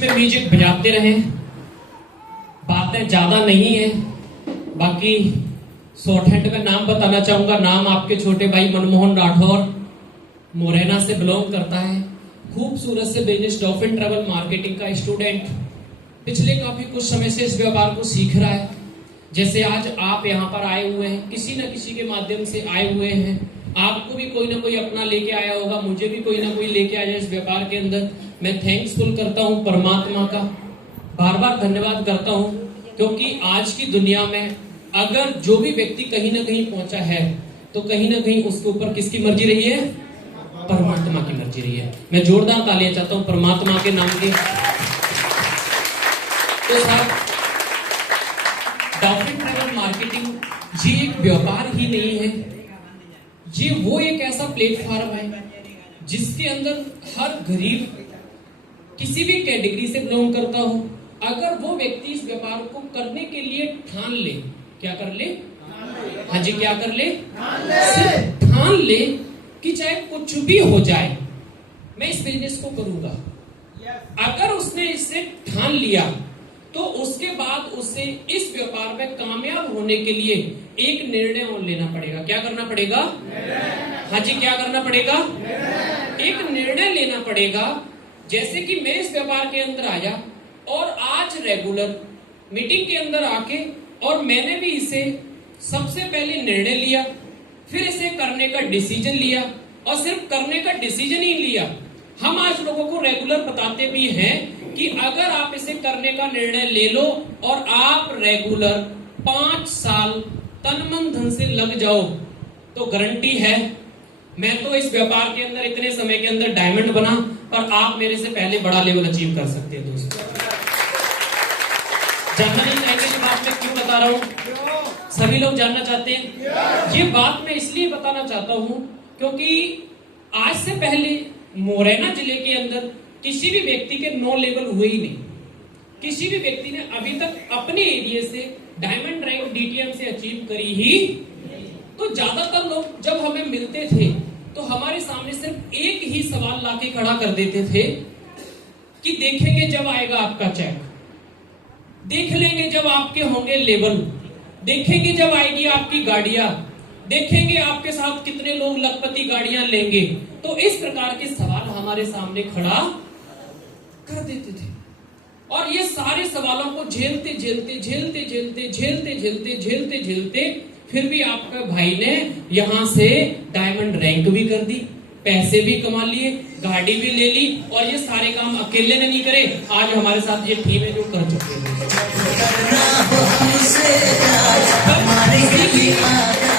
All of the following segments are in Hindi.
में म्यूजिक बजाते रहें, बातें ज्यादा नहीं है। बाकी शॉर्टहैंड में नाम बताना चाहूंगा। नाम आपके छोटे भाई मनमोहन राठौर, मोरेना से बिलोंग करता है। खूबसूरत से बिजनेस डॉल्फिन ट्रैवल मार्केटिंग का स्टूडेंट, पिछले काफी कुछ समय से इस व्यापार को सीख रहा है। जैसे आज आप यहाँ पर आए हुए हैं, किसी न किसी के माध्यम से आए हुए हैं। आपको भी कोई ना कोई अपना लेके आया होगा, मुझे भी कोई ना कोई लेके आया इस व्यापार के अंदर। मैं थैंक्सफुल करता हूँ परमात्मा का, बार बार धन्यवाद करता हूँ, क्योंकि आज की दुनिया में अगर जो भी व्यक्ति कहीं ना कहीं पहुंचा है तो कहीं ना कहीं उसके ऊपर किसकी मर्जी रही है? परमात्मा की मर्जी रही है। मैं जोरदार तालियां चाहता हूँ परमात्मा के नाम के। तो साहब, डॉल्फिन ट्रैवल मार्केटिंग ये एक व्यापार ही नहीं है, ये वो एक ऐसा प्लेटफॉर्म है जिसके अंदर हर गरीब किसी भी कैटेगरी से बिलोंग करता हो, अगर वो व्यक्ति इस व्यापार को करने के लिए ठान ले, क्या कर ले? हाँ जी, क्या कर ले? सिर्फ ठान ले कि चाहे कुछ भी हो जाए मैं इस बिजनेस को करूंगा। अगर उसने इससे ठान लिया तो उसके बाद उसे इस व्यापार में कामयाब होने के लिए एक निर्णय और लेना पड़ेगा। क्या करना पड़ेगा? हाँ जी, क्या करना पड़ेगा? एक निर्णय लेना पड़ेगा। जैसे कि मैं इस व्यापार के अंदर आया और आज रेगुलर मीटिंग के अंदर आके और मैंने भी इसे सबसे पहले निर्णय लिया, फिर इसे करने का डिसीजन लिया, और सिर्फ करने का डिसीजन ही लिया, हम आज लोगों को रेगुलर बताते भी हैं कि अगर आप इसे करने का निर्णय ले लो और आप रेगुलर 5 साल तन मन धन से लग जाओ तो गारंटी है मैं तो इस व्यापार के अंदर इतने समय के अंदर डायमंड बना, और आप मेरे से पहले बड़ा लेवल अचीव कर सकते हैं। दोस्तों, जानना नहीं चाहेंगे इस बात में क्यों बता रहा हूं? सभी लोग जानना चाहते हैं। ये बात मैं इसलिए बताना चाहता हूं क्योंकि आज से पहले मोरेना जिले के अंदर किसी भी व्यक्ति के 9 लेवल हुए ही नहीं। किसी भी व्यक्ति ने अभी तक अपने एरिया से डायमंड रैंक डीटीएम से अचीव करी ही। तो ज्यादातर लोग जब हमें मिलते थे तो हमारे सामने सिर्फ एक ही सवाल लाके खड़ा कर देते थे कि देखेंगे जब आएगा आपका चेक, देख लेंगे जब आपके होंगे लेवल, देखेंगे जब आएगी आपकी गाड़ियां, देखेंगे आपके साथ कितने लोग लखपति गाड़ियां लेंगे। तो इस प्रकार के सवाल हमारे सामने खड़ा कर देते थे, और ये सारे सवालों को झेलते झेलते झेलते झेलते झेलते झेलते झेलते झेलते फिर भी आपका भाई ने यहां से डायमंड रैंक भी कर दी, पैसे भी कमा लिए, गाड़ी भी ले ली, और ये सारे काम अकेले ने नहीं करे। आज हमारे साथ ये टीम है जो कर चुके हैं।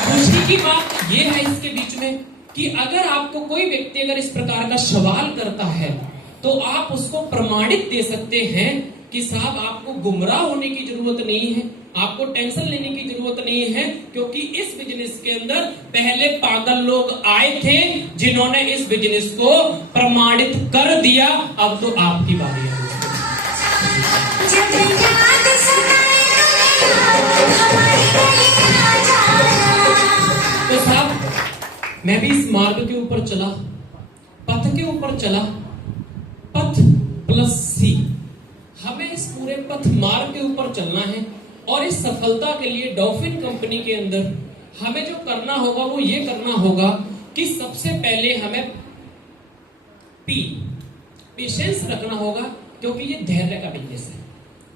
खुशी की बात ये है इसके बीच में कि अगर आपको कोई व्यक्ति अगर इस प्रकार का सवाल करता है तो आप उसको प्रमाणित दे सकते हैं कि साहब आपको गुमराह होने की जरूरत नहीं है, आपको टेंशन लेने की जरूरत नहीं है, क्योंकि इस बिजनेस के अंदर पहले पागल लोग आए थे जिन्होंने इस बिजनेस को प्रमाणित कर दिया। अब तो आपकी बारी है। तो साहब, मैं भी इस मार्ग के ऊपर चला, पथ के ऊपर चला, पथ प्लस सी। हमें इस पूरे पथ मार्ग के ऊपर चलना है, और इस सफलता के लिए डॉल्फिन कंपनी के अंदर हमें जो करना होगा वो ये करना होगा कि सबसे पहले हमें पेशेंस रखना होगा, क्योंकि ये धैर्य का बिजनेस है।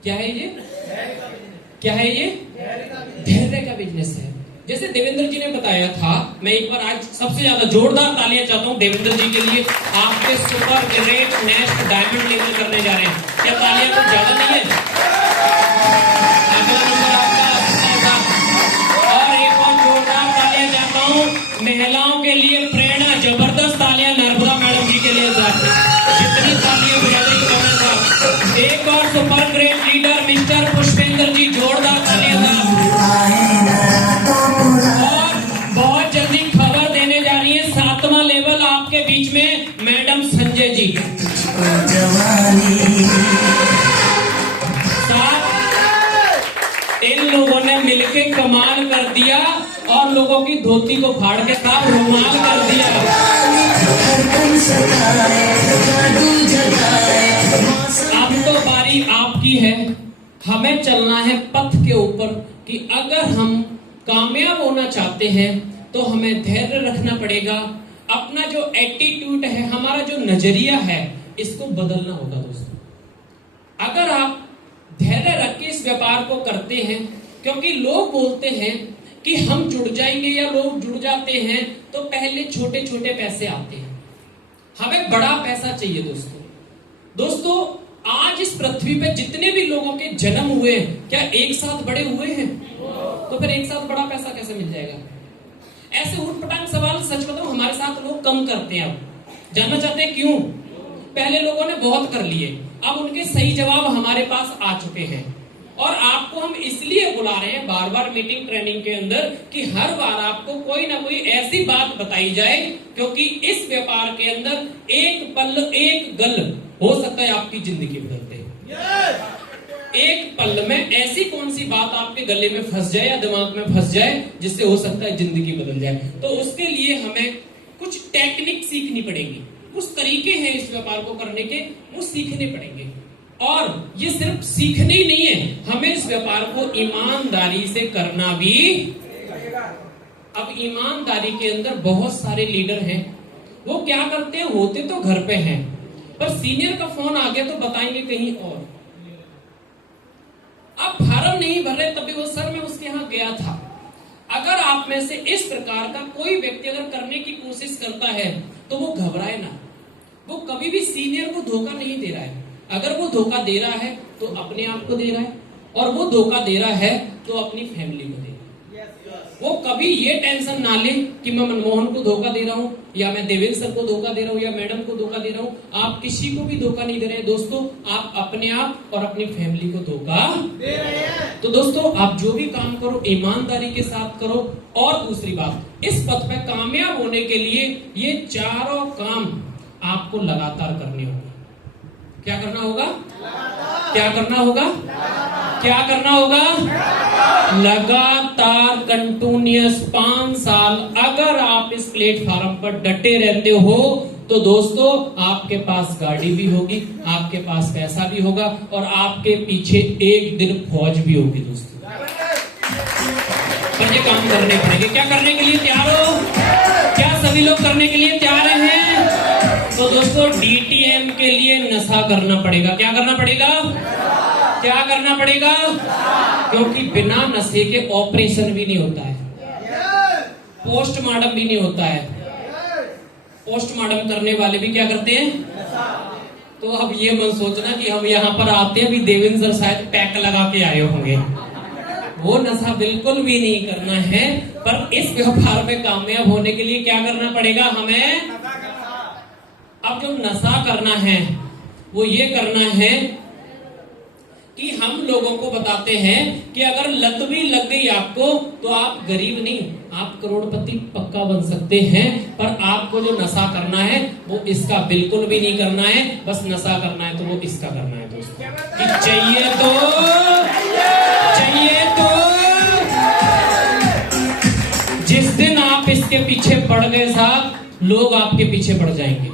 क्या है ये? क्या है ये? धैर्य का बिजनेस है। जैसे देवेंद्र जी ने बताया था, मैं एक बार आज सबसे ज्यादा जोरदार तालियां चाहता हूं देवेंद्र जी के लिए। आपके super great next diamond level करने जा रहे हैं। क्या तालियां कुछ ज्यादा नहीं है? अगला नंबर आपका। और एक और जोरदार तालियां चाहता हूं महिलाओं के लिए, प्रेरणा जबरदस्त तालियां नर्मदा मैडम जी के लिए। जितनी तालियां बजाने की कमेंट था। एक और super great leader mister Pushpendra ji, जोरदार तालियां। और बहुत जल्दी खबर देने जा रही है 7वां लेवल आपके बीच में मैडम संजय जी। इन लोगों ने मिलके कमाल कर दिया और लोगों की धोती को फाड़ के साफ रुमाल कर दिया। अब तो की है, हमें चलना है पथ के ऊपर कि अगर हम कामयाब होना चाहते हैं तो हमें धैर्य रखना पड़ेगा। अपना जो एटीट्यूड है, हमारा जो नजरिया है, इसको बदलना होगा दोस्तों। अगर आप धैर्य रख के इस व्यापार को करते हैं, क्योंकि लोग बोलते हैं कि हम जुड़ जाएंगे या लोग जुड़ जाते हैं तो पहले छोटे छोटे पैसे आते हैं, हमें बड़ा पैसा चाहिए दोस्तों। दोस्तों, आज इस पृथ्वी पे जितने भी लोगों के जन्म हुए हैं, क्या एक साथ बड़े हुए हैं? तो फिर एक साथ बड़ा पैसा कैसे मिल जाएगा? ऐसे उठपटांग सवाल सच बताऊं हमारे साथ लोग कम करते हैं। अब जानना चाहते हैं क्यों? पहले लोगों ने बहुत कर लिए, अब उनके सही जवाब हमारे पास आ चुके हैं। और आपको हम इसलिए बुला रहे हैं बार बार मीटिंग ट्रेनिंग के अंदर कि हर बार आपको कोई ना कोई ऐसी बात बताई जाए, क्योंकि इस व्यापार के अंदर एक पल एक गल हो सकता है आपकी जिंदगी बदल दे। एक पल में ऐसी कौन सी बात आपके गले में फंस जाए या दिमाग में फंस जाए जिससे हो सकता है जिंदगी बदल जाए। तो उसके लिए हमें कुछ टेक्निक सीखनी पड़ेगी, कुछ तरीके हैं इस व्यापार को करने के, वो सीखने पड़ेंगे। और ये सिर्फ सीखने ही नहीं है, हमें इस व्यापार को ईमानदारी से करना भी। अब ईमानदारी के अंदर बहुत सारे लीडर हैं, वो क्या करते हैं, होते तो घर पे हैं पर सीनियर का फोन आ गया तो बताएंगे कहीं और। अब फार्म नहीं भर रहे तभी वो सर मैं उसके यहां गया था। अगर आप में से इस प्रकार का कोई व्यक्ति अगर करने की कोशिश करता है तो वो घबराए ना, वो कभी भी सीनियर को धोखा नहीं दे रहा है। अगर वो धोखा दे रहा है तो अपने आप को दे रहा है, और वो धोखा दे रहा है तो अपनी फैमिली को दे रहा है। वो कभी ये टेंशन ना ले कि मैं मनमोहन को धोखा दे रहा हूं या मैं देवेंद्र सर को धोखा दे रहा हूं या मैडम को धोखा दे रहा हूं। आप किसी को भी धोखा नहीं दे रहे हैं दोस्तों, आप अपने आप और अपनी फैमिली को धोखा दे रहे हैं। तो दोस्तों, आप जो भी काम करो ईमानदारी के साथ करो। और दूसरी बात, इस पथ पे कामयाब होने के लिए ये चारों काम आपको लगातार करने होंगे। क्या करना होगा? क्या करना होगा? क्या करना होगा? लगातार कंटिन्यूअस 5 साल अगर आप इस प्लेटफॉर्म पर डटे रहते हो तो दोस्तों आपके पास गाड़ी भी होगी, आपके पास पैसा भी होगा और आपके पीछे एक दिन फौज भी होगी दोस्तों। पर ये काम करने पड़ेंगे। क्या करने के लिए तैयार हो? क्या सभी लोग करने के लिए तैयार हैं? तो दोस्तों, डीटीएम के लिए नशा करना पड़ेगा। क्या करना पड़ेगा? क्या करना पड़ेगा? क्योंकि बिना नशे के ऑपरेशन भी नहीं होता है, पोस्टमार्टम भी नहीं होता है। पोस्टमार्टम करने वाले भी क्या करते हैं? तो अब ये मत सोचना कि हम यहाँ पर आते हैं, अभी देवेंद्र सर शायद पैक लगा के आए होंगे। वो नशा बिल्कुल भी नहीं करना है। पर इस व्यापार में कामयाब होने के लिए क्या करना पड़ेगा हमें? अब जो नशा करना है वो ये करना है कि हम लोगों को बताते हैं कि अगर लत भी लग गई आपको तो आप गरीब नहीं, आप करोड़पति पक्का बन सकते हैं। पर आपको जो नशा करना है वो इसका बिल्कुल भी नहीं करना है। बस नशा करना है तो वो इसका करना है दोस्तों। कि चाहिए तो जिस दिन आप इसके पीछे पड़ गए साहब, लोग आपके पीछे पड़ जाएंगे।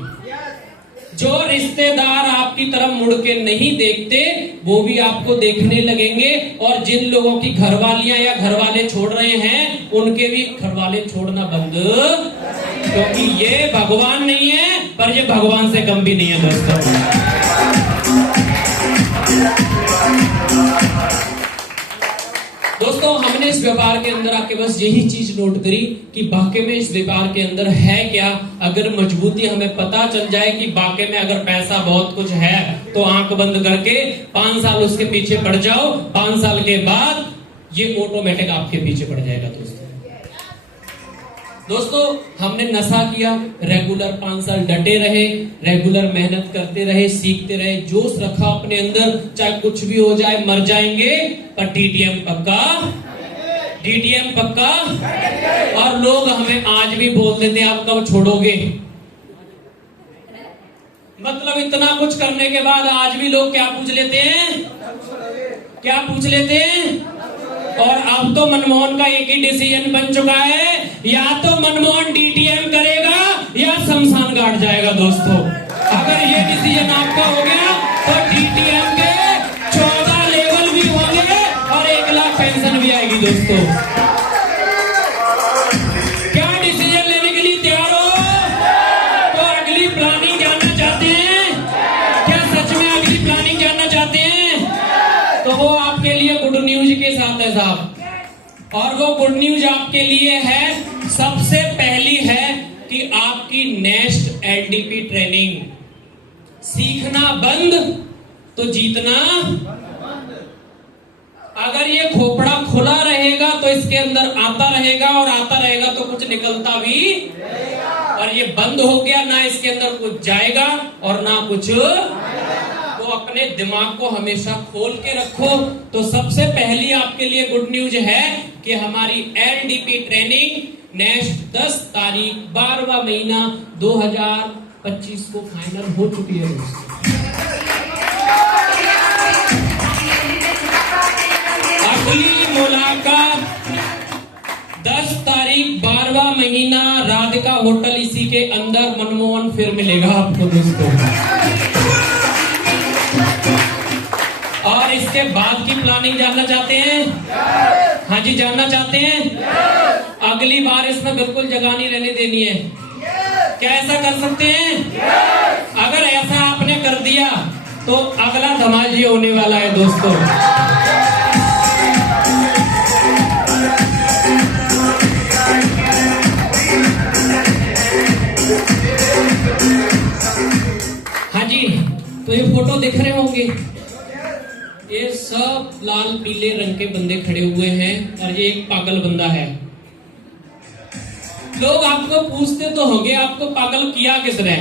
जो रिश्तेदार आपकी तरफ मुड़ के नहीं देखते वो भी आपको देखने लगेंगे, और जिन लोगों की घरवालियां या घरवाले छोड़ रहे हैं उनके भी घरवाले छोड़ना बंद, क्योंकि ये भगवान नहीं है पर ये भगवान से कम भी नहीं है दोस्तों। दोस्तों, हमने इस व्यापार के अंदर आके बस यही चीज नोट करी कि वाकई में इस व्यापार के अंदर है क्या। अगर मजबूती हमें पता चल जाए कि वाकई में अगर पैसा बहुत कुछ है तो आंख बंद करके 5 साल उसके पीछे पड़ जाओ। 5 साल के बाद ये ऑटोमेटिक आपके पीछे पड़ जाएगा दोस्तों। हमने नशा किया, रेगुलर 5 साल डटे रहे, रेगुलर मेहनत करते रहे, सीखते रहे, जोश रखा अपने अंदर, चाहे कुछ भी हो जाए मर जाएंगे पर डीटीएम पक्का, डीटीएम पक्का। और लोग हमें आज भी बोल देते हैं आप कब छोड़ोगे। मतलब इतना कुछ करने के बाद आज भी लोग क्या पूछ लेते हैं? क्या पूछ लेते हैं? और अब तो मनमोहन का एक ही डिसीजन बन चुका है, या तो मनमोहन डीटीएम करेगा या शमशान घाट जाएगा दोस्तों। अगर ये डिसीजन आपका हो गया तो डीटीएम के 14 साहब। और वो गुड न्यूज आपके लिए है, सबसे पहली है कि आपकी नेक्स्ट एलडीपी ट्रेनिंग, सीखना बंद तो जीतना। अगर ये खोपड़ा खुला रहेगा तो इसके अंदर आता रहेगा, और आता रहेगा तो कुछ निकलता भी, और ये बंद हो गया, ना इसके अंदर कुछ जाएगा और ना कुछ। तो अपने दिमाग को हमेशा खोल के रखो। तो सबसे पहली आपके लिए गुड न्यूज है कि हमारी एलडीपी ट्रेनिंग नेक्स्ट 10 तारीख 12वां महीना 2025 को फाइनल हो चुकी है। अगली मुलाकात 10 तारीख 12वां महीना राधिका होटल, इसी के अंदर मनमोहन फिर मिलेगा आपको दोस्तों। और इसके बाद की प्लानिंग जानना चाहते हैं? हाँ जी, जानना चाहते हैं? अगली बार इसमें बिल्कुल जगह नहीं रहने देनी है। क्या ऐसा कर सकते हैं? अगर ऐसा आपने कर दिया तो अगला धमाल ये होने वाला है दोस्तों। हाँ जी, तो ये फोटो देख रहे होंगे, ये सब लाल पीले रंग के बंदे खड़े हुए हैं, और ये एक पागल बंदा है। लोग आपको पूछते तो होंगे आपको पागल किया किसने,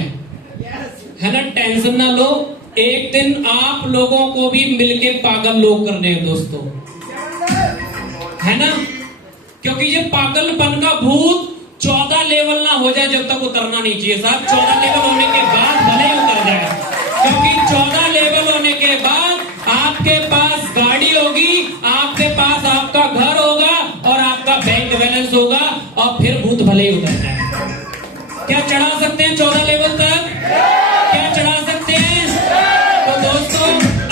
है ना? टेंशन ना लो, एक दिन आप लोगों को भी मिलके पागल लोग करने हैं दोस्तों, है ना? क्योंकि ये पागलपन का भूत 14 लेवल ना हो जाए जब तक उतरना नहीं चाहिए साहब। 14 लेवल होने के बाद भले ही उतर जाए, क्योंकि 14 लेवल होने के बाद आपके पास गाड़ी होगी, आपके पास आपका घर होगा, और आपका बैंक बैलेंस होगा, और फिर भूत भले ही उतर जाए। क्या चढ़ा सकते हैं 14 लेवल तक? क्या चढ़ा सकते हैं? तो दोस्तों,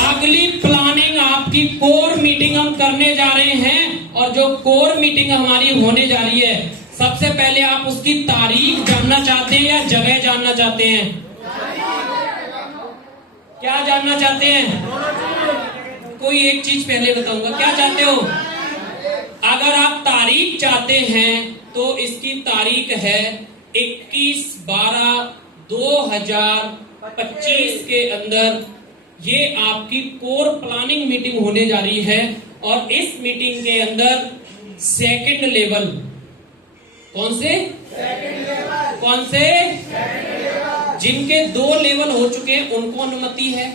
अगली प्लानिंग आपकी कोर मीटिंग हम करने जा रहे हैं, और जो कोर मीटिंग हमारी होने जा रही है, सबसे पहले आप उसकी तारीख जानना चाहते हैं या जगह जानना चाहते हैं? क्या जानना चाहते हैं? कोई एक चीज पहले बताऊंगा, क्या चाहते हो? अगर आप तारीख चाहते हैं तो इसकी तारीख है 21/12/2025 के अंदर ये आपकी कोर प्लानिंग मीटिंग होने जा रही है। और इस मीटिंग के अंदर सेकंड लेवल, कौन से? कौन से? जिनके 2 लेवल हो चुके हैं उनको अनुमति है,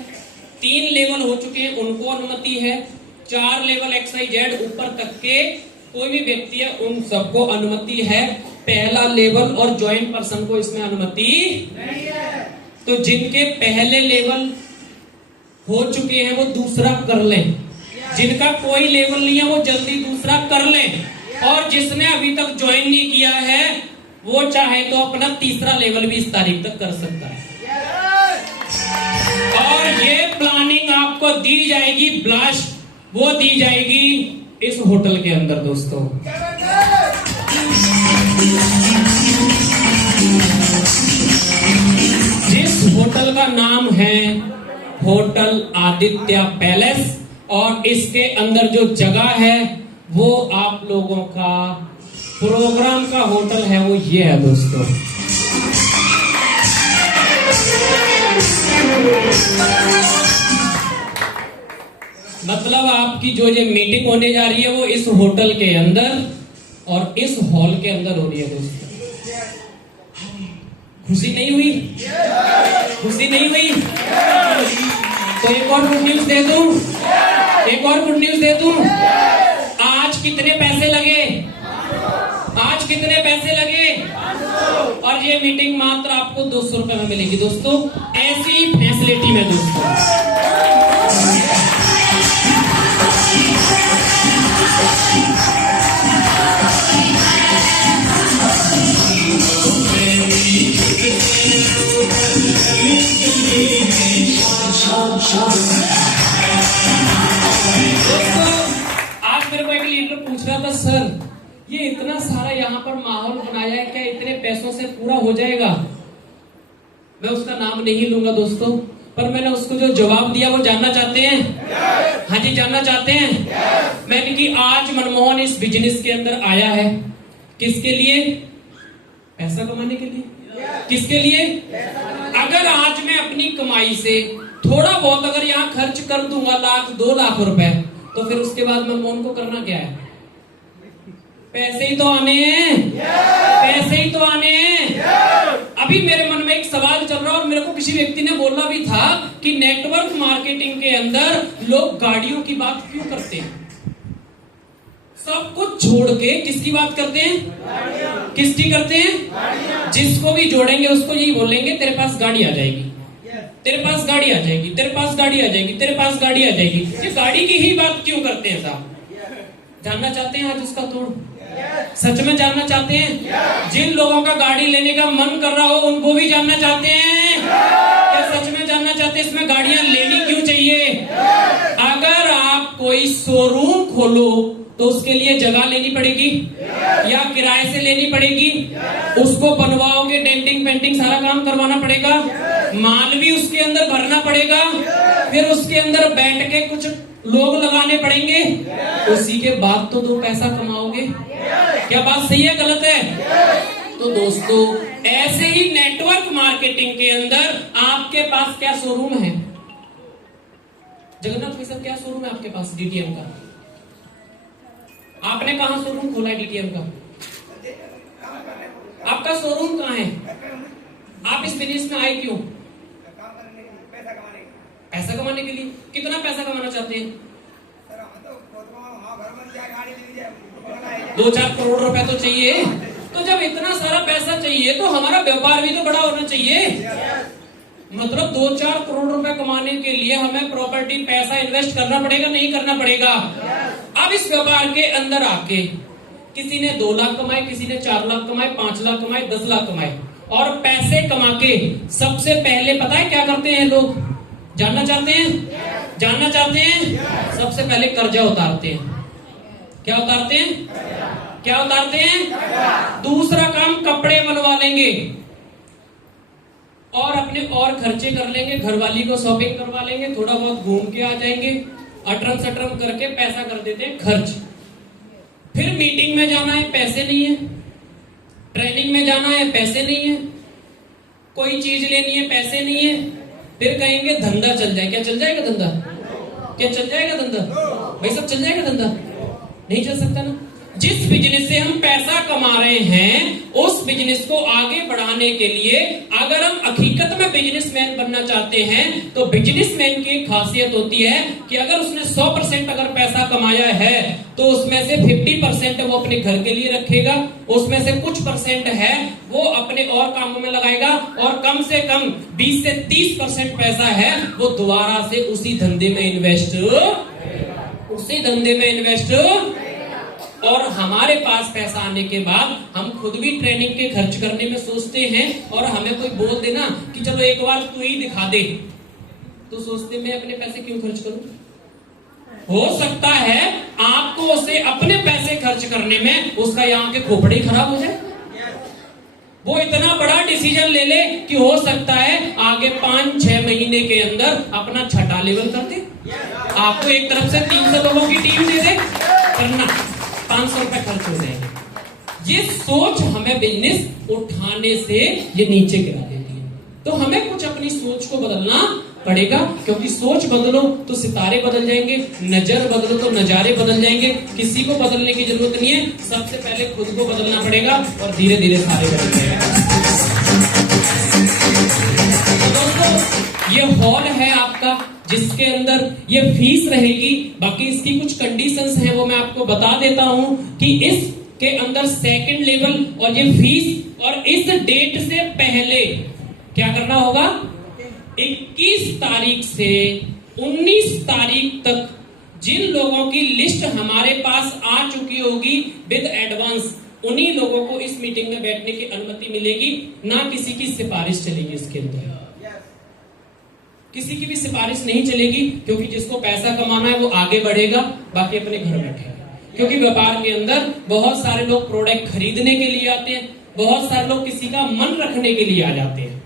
3 लेवल हो चुके हैं उनको अनुमति है, 4 लेवल XYZ ऊपर तक के कोई भी व्यक्ति है उन सबको अनुमति है। पहला लेवल और ज्वाइंट पर्सन को इसमें अनुमति नहीं है। तो जिनके पहले लेवल हो चुके हैं वो दूसरा कर लें, जिनका कोई लेवल नहीं है वो जल्दी दूसरा कर लें, और जिसने अभी तक ज्वाइन नहीं किया है वो चाहे तो अपना तीसरा लेवल भी इस तारीख तक कर सकता है। और ये प्लानिंग आपको दी जाएगी, ब्लास्ट वो दी जाएगी इस होटल के अंदर दोस्तों। जिस होटल का नाम है होटल आदित्य पैलेस, और इसके अंदर जो जगह है वो आप लोगों का प्रोग्राम का होटल है, वो ये है दोस्तों। मतलब आपकी जो ये मीटिंग होने जा रही है वो इस होटल के अंदर और इस हॉल के अंदर हो रही है दोस्तों। खुशी नहीं हुई? खुशी नहीं हुई? तो एक और गुड न्यूज दे दूं, एक और गुड न्यूज दे दूं। आज कितने पैसे लगे? आज कितने पैसे लगे? और ये मीटिंग मात्र आपको 200 रुपए में मिलेगी दोस्तों, ऐसी फैसिलिटी में दोस्तों। आज मेरे को एक लीडर पूछ रहा था, सर ये इतना सारा यहाँ पर माहौल बनाया है, क्या इतने पैसों से पूरा हो जाएगा? मैं उसका नाम नहीं लूंगा दोस्तों, पर मैंने उसको जो जवाब दिया वो जानना चाहते हैं? हाँ जी, जानना चाहते हैं? मैंने कि आज मनमोहन इस बिजनेस के अंदर आया है किसके लिए? पैसा कमाने के लिए। किसके लिए? अगर आज मैं अपनी कमाई से थोड़ा बहुत अगर यहाँ खर्च कर दूंगा 1,00,000-2,00,000 रुपए, तो फिर उसके बाद मनमोहन को करना क्या है? पैसे ही तो आने हैं, पैसे ही तो आने हैं। अभी मेरे मन में एक सवाल चल रहा है और मेरे को किसी व्यक्ति ने बोला भी था कि नेटवर्क मार्केटिंग के अंदर लोग गाड़ियों की बात क्यों करते हैं? सब कुछ छोड़ के किसकी बात करते हैं? किसकी करते हैं? जिसको भी जोड़ेंगे उसको यही बोलेंगे तेरे पास गाड़ी आ जाएगी, तेरे पास गाड़ी आ जाएगी, तेरे पास गाड़ी आ जाएगी, तेरे पास गाड़ी आ जाएगी। ये गाड़ी की ही बात क्यों करते हैं साहब? जानना चाहते हैं आज उसका तोड़? सच में जानना चाहते हैं? जिन लोगों का गाड़ी लेने का मन कर रहा हो उनको भी जानना चाहते हैं? क्या सच में जानना चाहते हैं इसमें गाड़ियां लेनी क्यों चाहिए? अगर आप कोई शोरूम खोलो तो उसके लिए जगह लेनी पड़ेगी या किराए से लेनी पड़ेगी? उसको बनवाओगे, डेंटिंग पेंटिंग सारा काम करवाना पड़ेगा, माल भी उसके अंदर भरना पड़ेगा, फिर उसके अंदर बैठ के कुछ लोग लगाने पड़ेंगे, उसी के बाद तो 2 पैसा कमाओगे। क्या बात सही है गलत है? तो दोस्तों ऐसे ही नेटवर्क मार्केटिंग के अंदर आपके पास क्या शोरूम है? जगन्नाथ भाई साहब क्या शोरूम है आपके पास डीटीएम का? आपने कहां शोरूम खोला है डीटीएम का? आपका शोरूम कहां है? आप इस बिजनेस में आए क्यों? पैसा कमाने के लिए। कितना पैसा कमाना चाहते हैं? 2-4 करोड़ रुपए तो चाहिए। तो जब इतना सारा पैसा चाहिए तो हमारा व्यापार भी तो बड़ा होना चाहिए। मतलब 2-4 करोड़ रुपए कमाने के लिए हमें प्रॉपर्टी पैसा इन्वेस्ट करना पड़ेगा, नहीं करना पड़ेगा? अब इस व्यापार के अंदर आके किसी ने 2 लाख कमाए, किसी ने 4 लाख कमाए, 5 लाख कमाए, 10 लाख कमाए। और पैसे कमा के सबसे पहले पता है क्या करते हैं लोग? जानना चाहते हैं? जानना चाहते हैं? सबसे पहले कर्जा उतारते हैं। क्या उतारते हैं? क्या उतारते हैं? दूसरा काम कपड़े बनवा लेंगे और अपने और खर्चे कर लेंगे, घरवाली को शॉपिंग करवा लेंगे, थोड़ा बहुत घूम के आ जाएंगे, अटरम सटरम करके पैसा कर देते हैं खर्च। फिर मीटिंग में जाना है, पैसे नहीं है, ट्रेनिंग में जाना है, पैसे नहीं है, कोई चीज लेनी है, पैसे नहीं है। फिर कहेंगे धंधा चल जाए। क्या चल जाएगा धंधा? क्या चल जाएगा धंधा? भाई सब चल जाएगा धंधा? नहीं चल सकता ना। जिस बिजनेस से हम पैसा कमा रहे हैं उस बिजनेस को आगे बढ़ाने के लिए अगर हम हकीकत में बिजनेसमैन बनना चाहते हैं तो बिजनेसमैन की एक खासियत होती है कि अगर उसने 100% अगर पैसा कमाया है तो उसमें से 50% वो अपने घर के लिए रखेगा, उसमें से कुछ परसेंट है वो अपने और कामों में लगाएगा और कम से कम 20 से 30% पैसा है वो दोबारा से उसी धंधे में इन्वेस्ट और हमारे पास पैसा आने के बाद हम खुद भी ट्रेनिंग के खर्च करने में सोचते हैं और हमें कोई बोल देना कि चलो एक बार तू ही दिखा दे तो सोचते मैं अपने पैसे क्यों खर्च करूं? हो सकता है आपको उसे अपने पैसे खर्च करने में उसका यहाँ के खोपड़े खराब हो जाए। वो इतना बड़ा डिसीजन ले ले कि हो सकता है आगे 5-6 महीने के अंदर अपना छठा लेवल कर दे, आपको एक तरफ से 300 लोगों की टीम दे दे, करना 500 रुपए खर्च हो जाएंगे। ये सोच हमें बिजनेस उठाने से ये नीचे गिरा देती है। तो हमें कुछ अपनी सोच को बदलना पड़ेगा, क्योंकि सोच बदलो तो सितारे बदल जाएंगे, नजर बदलो तो नजारे बदल जाएंगे। किसी को बदलने की जरूरत नहीं है, सबसे पहले खुद को बदलना पड़ेगा और धीरे धीरे सारे बदल जाएंगे। तो दोस्तों ये हॉल है आपका जिसके अंदर ये फीस रहेगी। बाकी इसकी कुछ कंडीशंस हैं वो मैं आपको बता देता हूं कि इसके अंदर सेकंड लेवल और ये फीस और इस डेट से पहले क्या करना होगा, 21 तारीख से 19 तारीख तक जिन लोगों की लिस्ट हमारे पास आ चुकी होगी विद एडवांस, उन्हीं लोगों को इस मीटिंग में बैठने की अनुमति मिलेगी, ना किसी की सिफारिश चलेगी। इसके अंदर किसी की भी सिफारिश नहीं चलेगी, क्योंकि जिसको पैसा कमाना है वो आगे बढ़ेगा, बाकी अपने घर बैठेगा। क्योंकि व्यापार के अंदर बहुत सारे लोग प्रोडक्ट खरीदने के लिए आते हैं, बहुत सारे लोग किसी का मन रखने के लिए आ जाते हैं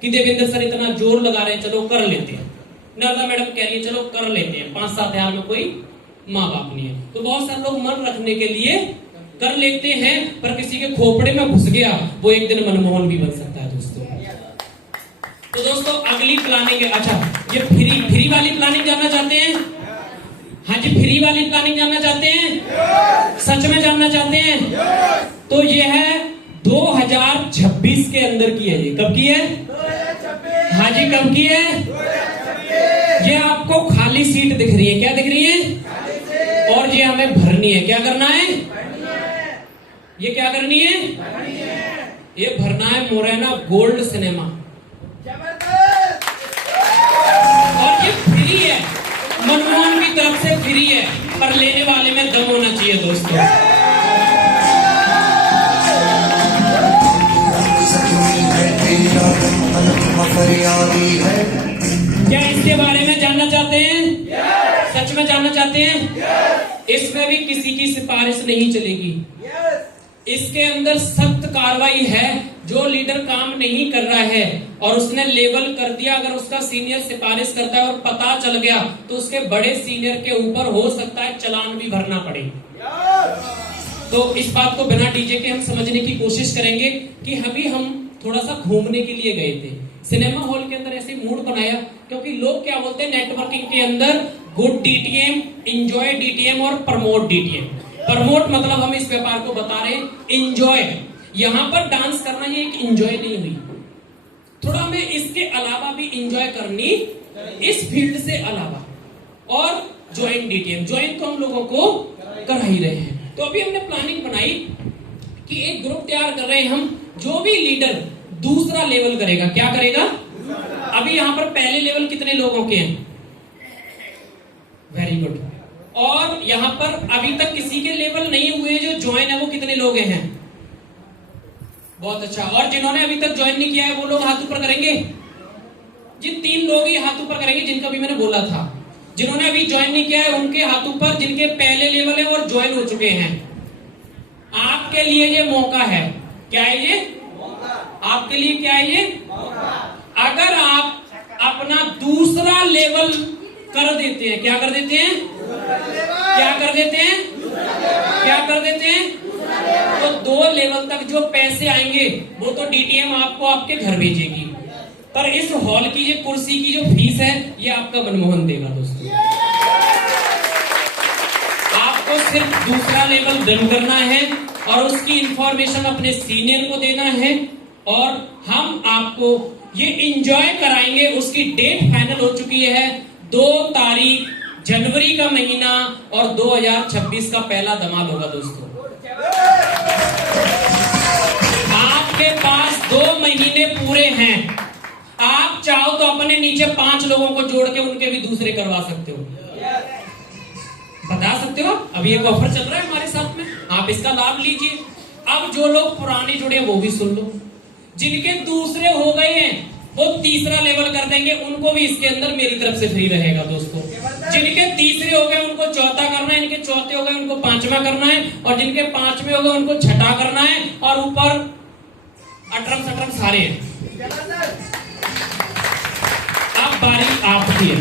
कि देवेंद्र सर इतना जोर लगा रहे हैं, चलो कर लेते हैं। नर्मदा मैडम कह रही है चलो कर लेते हैं, 5-7 हजार में कोई माँ बाप नहीं है, तो बहुत सारे लोग मन रखने के लिए कर लेते हैं, पर किसी के खोपड़े में घुस गया वो एक दिन मनमोहन भी बन सकता है दोस्तों। तो दोस्तों अगली प्लानिंग है, अच्छा ये फ्री वाली प्लानिंग जानना चाहते हैं? हाँ जी, फ्री वाली प्लानिंग जानना चाहते हैं? सच में जानना चाहते हैं? तो ये है 2026 के अंदर की है। ये कब की है? हाँ जी, कब की है? ये आपको खाली सीट दिख रही है, क्या दिख रही है? और ये हमें भरनी है। क्या करना है? ये क्या करनी है? ये भरना है मोरेना गोल्ड सिनेमा। और ये फ्री है, मनमोहन की तरफ से फ्री है, पर लेने वाले में दम होना चाहिए दोस्तों। क्या इसके बारे में जानना चाहते हैं? सच में जानना चाहते हैं? इसमें भी किसी की सिफारिश नहीं चलेगी। इसके अंदर सख्त कार्रवाई है। जो लीडर काम नहीं कर रहा है और उसने लेवल कर दिया, अगर उसका सीनियर सिफारिश करता है और पता चल गया तो उसके बड़े सीनियर के ऊपर हो सकता है चालान भी भरना पड़े। तो इस बात को बिना डीजे के हम समझने की कोशिश करेंगे कि अभी हम थोड़ा सा घूमने के लिए गए थे सिनेमा हॉल के अंदर, ऐसे मूड बनाया, क्योंकि लोग क्या बोलते हैं नेटवर्किंग के अंदर, गुड डीटीएम, एंजॉय डीटीएम और प्रमोट डीटीएम। प्रमोट मतलब हम इस व्यापार को बता रहे हैं, एंजॉय यहां पर डांस करना ये एक एंजॉय नहीं हुई, थोड़ा हमें इसके अलावा भी एंजॉय करनी इस फील्ड से अलावा। और ज्वाइन डीटीएम, ज्वाइन तो हम लोगों को कर ही रहे हैं। तो अभी हमने प्लानिंग बनाई कि एक ग्रुप तैयार कर रहे हैं हम, जो भी लीडर दूसरा लेवल करेगा, क्या करेगा? अभी यहां पर पहले लेवल कितने लोगों के हैं? Very good. और यहां पर अभी तक किसी के लेवल नहीं हुए जो ज्वाइन है, वो कितने लोग हैं? बहुत अच्छा। और जिन्होंने अभी तक ज्वाइन नहीं किया है वो लोग हाथ ऊपर करेंगे। जिन 3 लोग ही हाथ ऊपर करेंगे जिनका भी मैंने बोला था। जिन्होंने अभी ज्वाइन नहीं किया है उनके हाथ ऊपर, जिनके पहले लेवल है और ज्वाइन हो चुके हैं। आपके लिए ये मौका है। क्या है ये? आपके लिए क्या है ये? अगर आप अपना दूसरा लेवल कर देते हैं, क्या कर देते हैं? क्या कर देते हैं? क्या कर देते हैं? तो 2 लेवल तक जो पैसे आएंगे वो तो डीटीएम आपको आपके घर भेजेगी, पर इस हॉल की ये कुर्सी की जो फीस है ये आपका मनमोहन देगा दोस्तों। आपको सिर्फ दूसरा लेवल डन करना है और उसकी इंफॉर्मेशन अपने सीनियर को देना है, और हम आपको ये एंजॉय कराएंगे। उसकी डेट फाइनल हो चुकी है, 2 तारीख जनवरी का महीना और 2026 का पहला धमाल होगा दोस्तों। आपके पास 2 महीने पूरे हैं। आप चाहो तो अपने नीचे 5 लोगों को जोड़ के उनके भी दूसरे करवा सकते हो, बता सकते हो। अभी एक ऑफर चल रहा है हमारे साथ में, आप इसका लाभ लीजिए। अब जो लोग पुराने जुड़े वो भी सुन लो, जिनके दूसरे हो गए हैं वो तीसरा लेवल कर देंगे, उनको भी इसके अंदर मेरी तरफ से फ्री रहेगा दोस्तों। जिनके तीसरे हो गए उनको चौथा करना है, इनके चौथे हो गए उनको 5वां करना है, और जिनके 5वें हो गए उनको छठा करना है, और ऊपर अटरम सटरम सारे हैं। अब बारी आपकी है,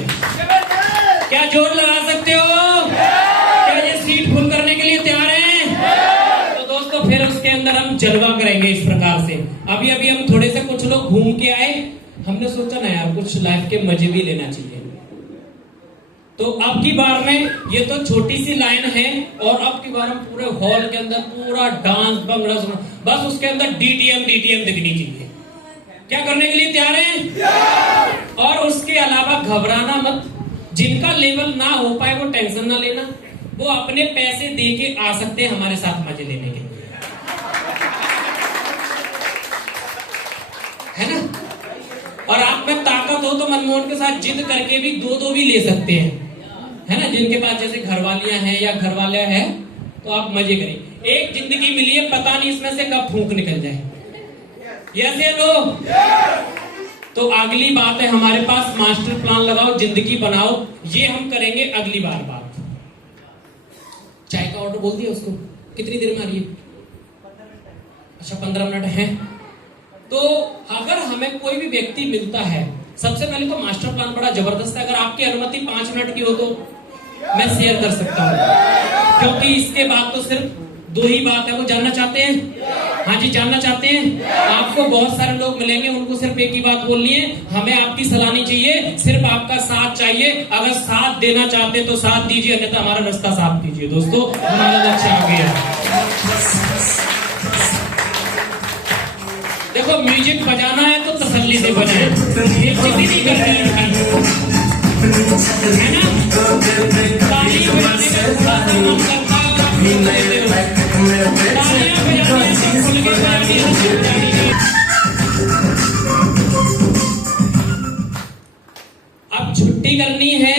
क्या जोर लगा सकते हो? क्या ये सीट फुल करने के लिए तैयार हैं? तो दोस्तों फिर उसके अंदर हम जलवा करेंगे इस प्रकार से। अभी अभी हम थोड़े से कुछ लोग घूम के आए, हमने सोचा ना यार कुछ लाइफ के मजे भी लेना चाहिए। तो अब की बार में ये तो छोटी सी लाइन है, और अब की बार हम पूरे हॉल के अंदर पूरा डांस भंगड़ा, बस उसके अंदर डीटीएम दिखनी चाहिए। क्या करने के लिए तैयार हैं? और उसके अलावा घबराना मत, जिनका लेवल ना हो पाए वो टेंशन ना लेना, वो अपने पैसे दे के आ सकते हैं हमारे साथ मजे लेने के, है ना। और आप में ताकत हो तो मनमोहन के साथ जिद करके भी 2-2 भी ले सकते हैं, है ना। जिनके पास जैसे घरवालियां हैं या घरवाले हैं तो आप मजे करें। एक जिंदगी मिली है, पता नहीं इसमें से कब फूंक निकल जाए। यस या नो? तो अगली बात है हमारे पास, मास्टर प्लान लगाओ, जिंदगी बनाओ। ये हम करेंगे अगली बार बात। चाय का ऑर्डर बोल दिया उसको, कितनी देर में आ रही है? अच्छा 15 मिनट है। तो अगर हमें कोई भी व्यक्ति मिलता है सबसे पहले तो मास्टर प्लान बड़ा जबरदस्त है। अगर आपकी अनुमति 5 मिनट की हो तो मैं शेयर कर सकता हूँ, क्योंकि इसके बाद तो सिर्फ 2 ही बात है। वो जानना चाहते हैं? हाँ जी, जानना चाहते हैं? आपको बहुत सारे लोग मिलेंगे, उनको सिर्फ एक ही बात बोलनी है, हमें आपकी सलाह नहीं चाहिए, सिर्फ आपका साथ चाहिए। अगर साथ देना चाहते तो साथ दीजिए, अन्यथा हमारा रास्ता साफ कीजिए। दोस्तों, हमारा लक्ष्य आ गया। देखो, म्यूजिक बजाना है तो तसल्ली से बजाए, बेइज्जती नहीं करनी है ना। ताली बजाने में थोड़ा सा मन करता है, तालियां बजाने में खुल के बजानी है। अब छुट्टी करनी है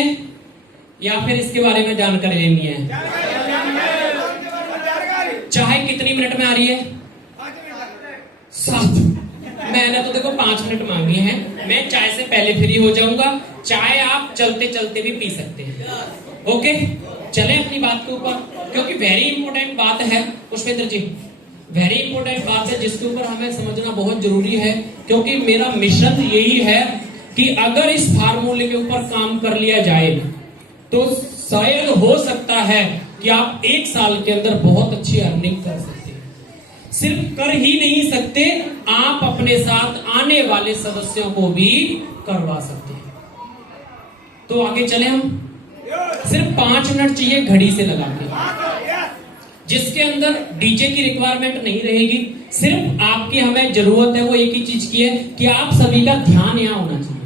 या फिर इसके बारे में जानकारी लेनी है? चाहे कितनी मिनट में आ रही है? 7। मैंने तो देखो 5 मिनट मांगी हैं। मैं चाय से पहले फ्री हो जाऊंगा। चाय आप चलते चलते भी पी सकते हैं। ओके, चलें अपनी बात के ऊपर, क्योंकि वेरी इंपॉर्टेंट बात है पुष्पेंद्र जी, वेरी इंपॉर्टेंट बात है जिसके ऊपर हमें समझना बहुत जरूरी है। क्योंकि मेरा मिशन यही है कि अगर इस फार्मूले के ऊपर काम कर लिया जाए तो शायद हो सकता है कि आप 1 साल के अंदर बहुत अच्छी अर्निंग कर सकते हैं। सिर्फ कर ही नहीं सकते, आप अपने साथ आने वाले सदस्यों को भी करवा सकते हैं। तो आगे चले हम। सिर्फ 5 मिनट चाहिए घड़ी से लगा के, जिसके अंदर डीजे की रिक्वायरमेंट नहीं रहेगी। सिर्फ आपकी हमें जरूरत है वो एक ही चीज की है कि आप सभी का ध्यान यहाँ होना चाहिए।